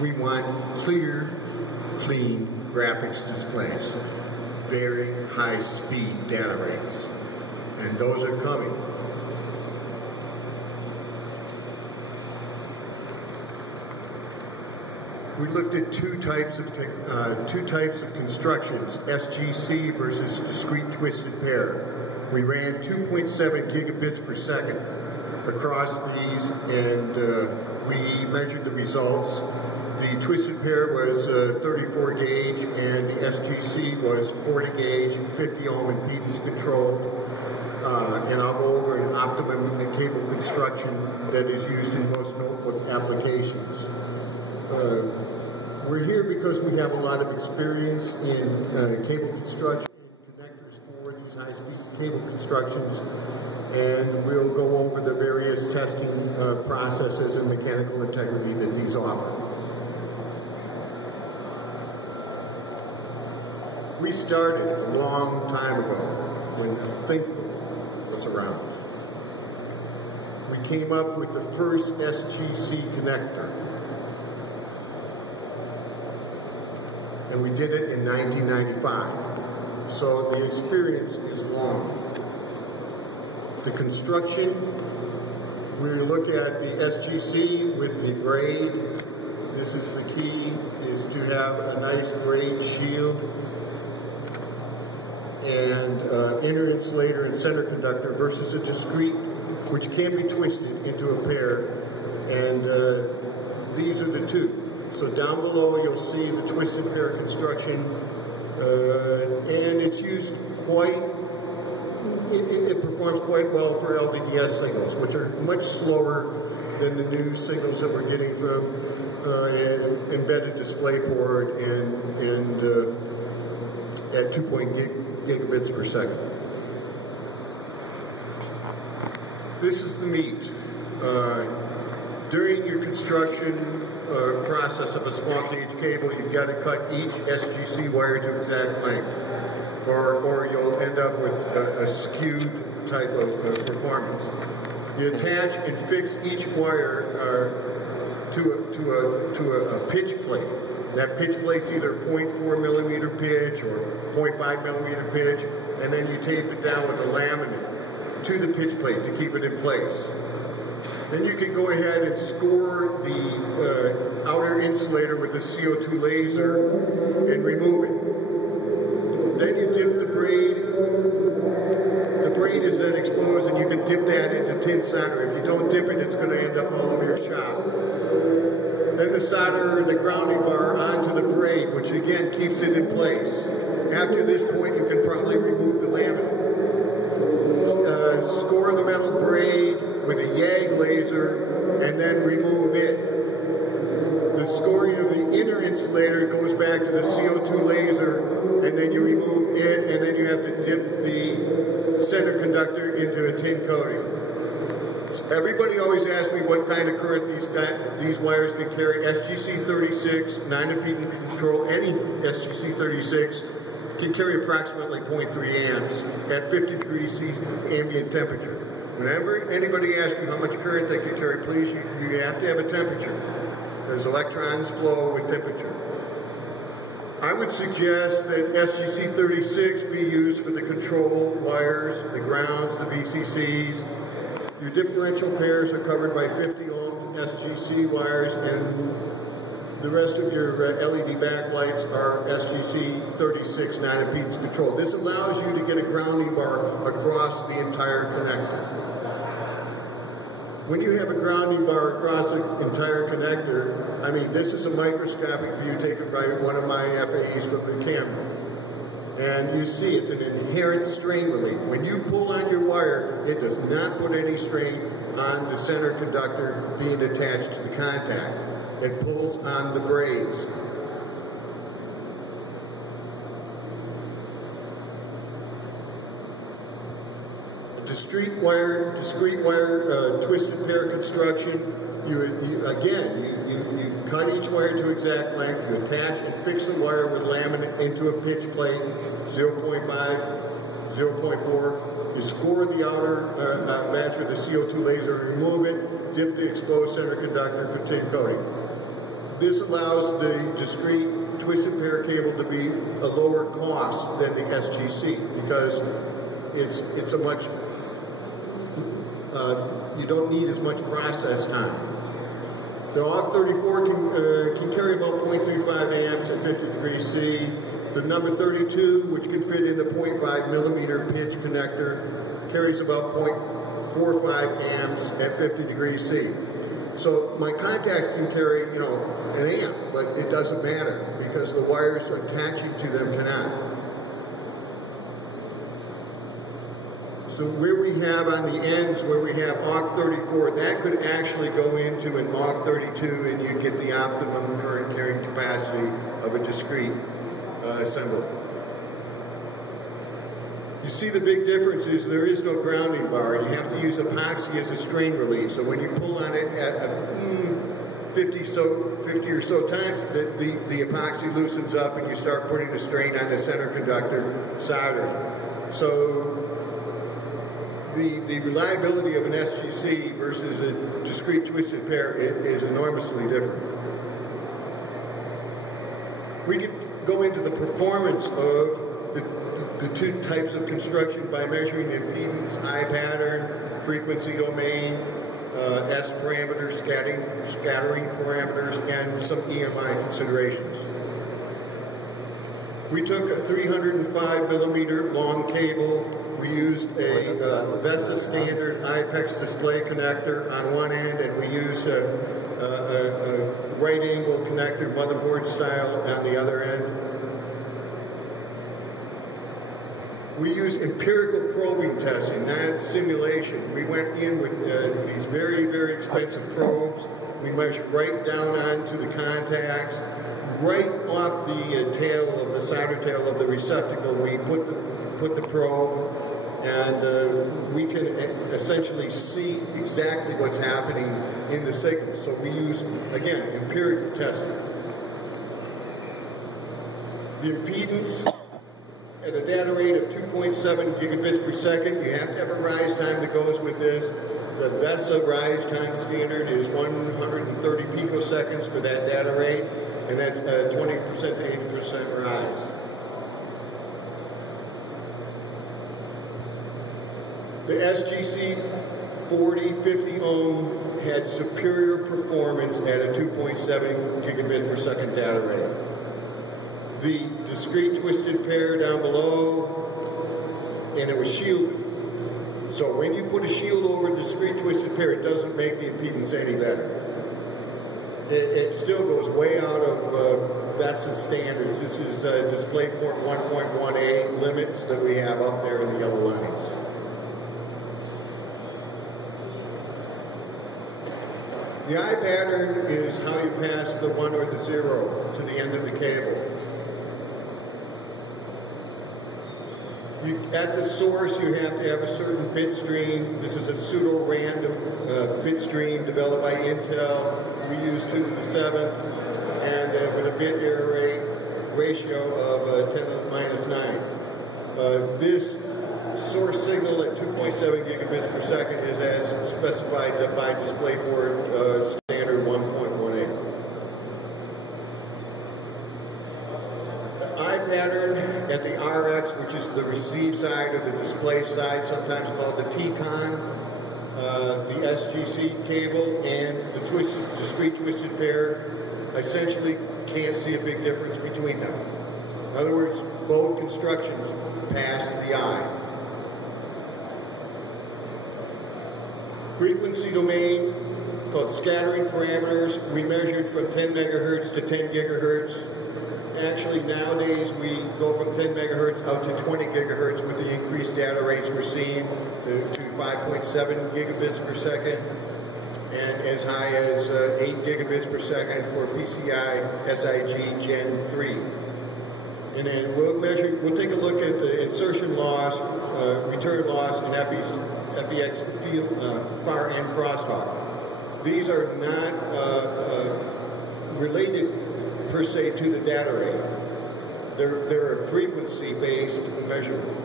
We want clear, clean graphics displays, very high speed data rates, and those are coming. We looked at two types of constructions, SGC versus discrete twisted pair. We ran 2.7 gigabits per second across these, and we measured the results. The twisted pair was 34 gauge, and the SGC was 40 gauge, 50 ohm impedance control. And I'll go over an optimum cable construction that is used in most notebook applications. We're here because we have a lot of experience in cable construction and connectors for these high-speed cable constructions, and we'll go over the various testing processes and mechanical integrity that these offer. We started a long time ago when Think was around. We came up with the first SGC connector. And we did it in 1995. So the experience is long. The construction, we look at the SGC with the braid. This is the key, is to have a nice braid shield and inner insulator and center conductor versus a discrete, which can be twisted into a pair. And these are the two. So down below you'll see the twisted pair construction, and it's used it performs quite well for LVDS signals, which are much slower than the new signals that we're getting from embedded DisplayPort and at 2.0 gigabits per second. This is the meat. During your construction process of a small gauge cable, you've got to cut each SGC wire to exact length, or you'll end up with a skewed type of performance. You attach and fix each wire to a pitch plate. That pitch plate's either 0.4 millimeter pitch or 0.5 millimeter pitch, and then you tape it down with a laminate to the pitch plate to keep it in place. Then you can go ahead and score the outer insulator with a CO2 laser and remove it. Then you dip the braid. The braid is then exposed, and you can dip that into tin solder. If you don't dip it, it's going to end up all over your shop. Then the solder the grounding bar onto the braid, which again keeps it in place. After this point, you can probably remove the laminate. Score the metal braid with a YAG laser and then remove it. The scoring of the inner insulator goes back to the CO2 laser, and then you remove it, and then you have to dip the center conductor into a tin coating. So everybody always asks me what kind of current these wires can carry. SGC 36, 9 impedance control, any SGC 36 can carry approximately 0.3 amps at 50 degrees C ambient temperature. Whenever anybody asks you how much current they can carry, please, you have to have a temperature. As electrons flow with temperature. I would suggest that SGC 36 be used for the control wires, the grounds, the VCCs. Your differential pairs are covered by 50 ohm SGC wires, and the rest of your LED backlights are SGC 36 non-impedance control. This allows you to get a grounding bar across the entire connector. When you have a grounding bar across the entire connector, I mean, this is a microscopic view taken by one of my FAEs from the camera. And you see it's an inherent strain relief. When you pull on your wire, it does not put any strain on the center conductor being attached to the contact. It pulls on the braids. Discrete wire twisted pair construction. You cut each wire to exact length. You attach and fix the wire with laminate into a pitch plate, 0.5, 0.4. You score the outer batch with a CO2 laser, remove it, dip the exposed center conductor for tin coating. This allows the discrete twisted pair cable to be a lower cost than the SGC because it's a much, you don't need as much process time. The AUX34 can carry about 0.35 amps at 50 degrees C. The number 32, which can fit in the 0.5 millimeter pitch connector, carries about 0.45 amps at 50 degrees C. So my contact can carry, you know, an amp, but it doesn't matter because the wires attaching to them cannot. So where we have on the ends, where we have AUX34, that could actually go into an AUX32 and you'd get the optimum current carrying capacity of a discrete assembly. You see the big difference is there is no grounding bar and you have to use epoxy as a strain relief. So when you pull on it at 50 or so times, the epoxy loosens up and you start putting a strain on the center conductor soldering. So the reliability of an SGC versus a discrete twisted pair is enormously different. We could go into the performance of the two types of construction by measuring the impedance, I pattern, frequency domain, S parameters, scattering parameters, and some EMI considerations. We took a 305 millimeter long cable. We used a VESA standard Ipex display connector on one end, and we used a right angle connector, motherboard style, on the other end. We use empirical probing testing, not simulation. We went in with these very, very expensive probes. We measured right down onto the contacts, right off the tail of the solder tail of the receptacle. We put the probe, and we can essentially see exactly what's happening in the signal. So we use, again, empirical testing. The impedance at a data rate of 2.7 gigabits per second, you have to have a rise time that goes with this. The VESA rise time standard is 130 picoseconds for that data rate, and that's 20% to 80% rise. The SGC 4050 ohm had superior performance at a 2.7 gigabit per second data rate. The discrete twisted pair down below, and it was shielded. So when you put a shield over a discrete twisted pair, it doesn't make the impedance any better. It still goes way out of VESA standards. This is DisplayPort 1.1a limits that we have up there in the yellow lines. The I pattern is how you pass the 1 or the 0 to the end of the cable. At the source, you have to have a certain bit stream. This is a pseudo-random bit stream developed by Intel. We use 2 to the 7th, and with a bit error rate ratio of 10 to the minus 9. This source signal at 2.7 gigabits per second is as specified by DisplayPort standard 1.18. I pattern at the RX, which is the receive side or the display side, sometimes called the T-con, the SGC cable, and the discrete twisted pair, essentially can't see a big difference between them. In other words, both constructions pass the eye. Frequency domain, called scattering parameters, we measured from 10 megahertz to 10 gigahertz. Actually, nowadays, we go from 10 megahertz out to 20 gigahertz with the increased data rates we're seeing to 5.7 gigabits per second and as high as 8 gigabits per second for PCI SIG Gen 3. And then we'll take a look at the insertion loss, return loss, and FEX field, far end crosstalk. These are not related per se to the data rate. They're a frequency-based measurement.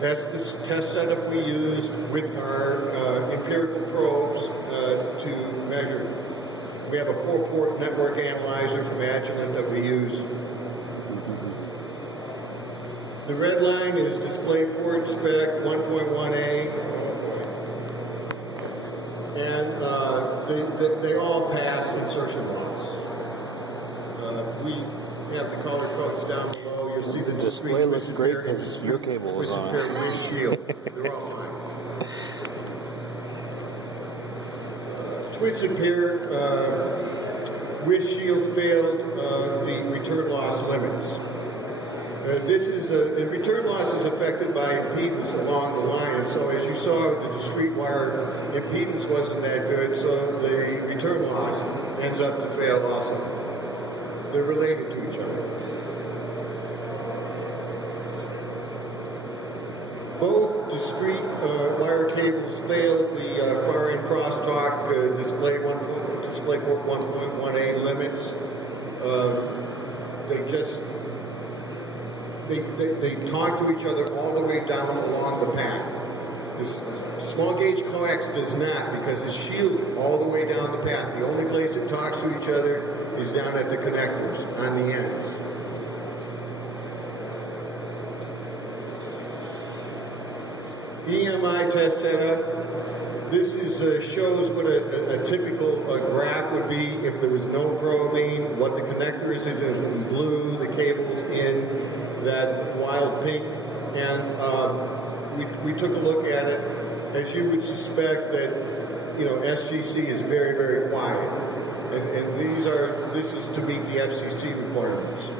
That's the test setup we use with our empirical probes to measure. We have a 4-port network analyzer from Agilent that we use. The red line is DisplayPort spec 1.1a, and they all pass insertion loss. We have the color codes down below. You'll see the display looks great because your cable was on. Shield. They're all fine. Twisted pair with shield failed the return loss limits. The return loss is affected by impedance along the line, and so as you saw, the discrete wire impedance wasn't that good, so the return loss ends up to fail also. They're related to each other. Both discrete wire cables failed the far-end crosstalk DisplayPort 1.1a limits. They talk to each other all the way down along the path. This small gauge coax does not, because it's shielded all the way down the path. The only place it talks to each other is down at the connectors on the ends. EMI test setup. This shows what a typical graph would be if there was no probing, what the connector is in blue, the cable's in that wild pink, and we took a look at it. As you would suspect that, SGC is very, very quiet, and this is to meet the FCC requirements.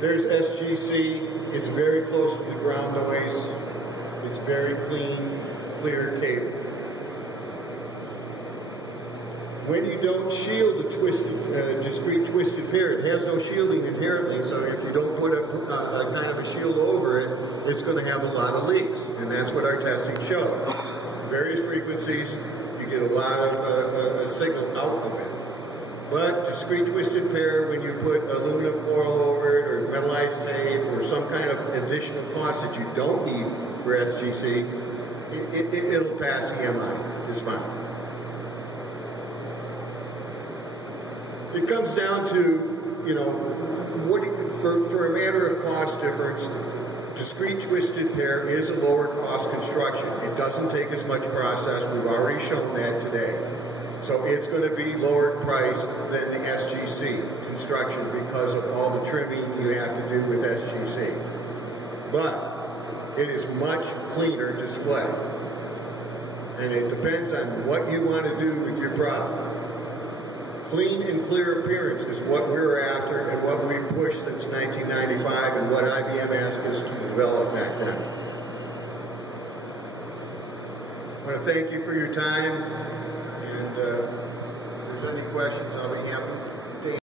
There's SGC. It's very close to the ground noise. It's very clean, clear cable. When you don't shield the discrete twisted pair, it has no shielding inherently, so if you don't put a kind of a shield over it, it's going to have a lot of leaks, and that's what our testing showed. Various frequencies, you get a lot of signal out of it. But discrete twisted pair, when you put aluminum foil over it, or metallized tape, or some kind of additional cost that you don't need for SGC, it'll pass EMI just fine. It comes down to, for a matter of cost difference, discrete twisted pair is a lower cost construction. It doesn't take as much process. We've already shown that today. So it's going to be lower price than the SGC construction because of all the trimming you have to do with SGC. But it is much cleaner display. And it depends on what you want to do with your product. Clean and clear appearance is what we're after and what we pushed since 1995 and what IBM asked us to develop back then. I want to thank you for your time. If there's any questions, I'll be happy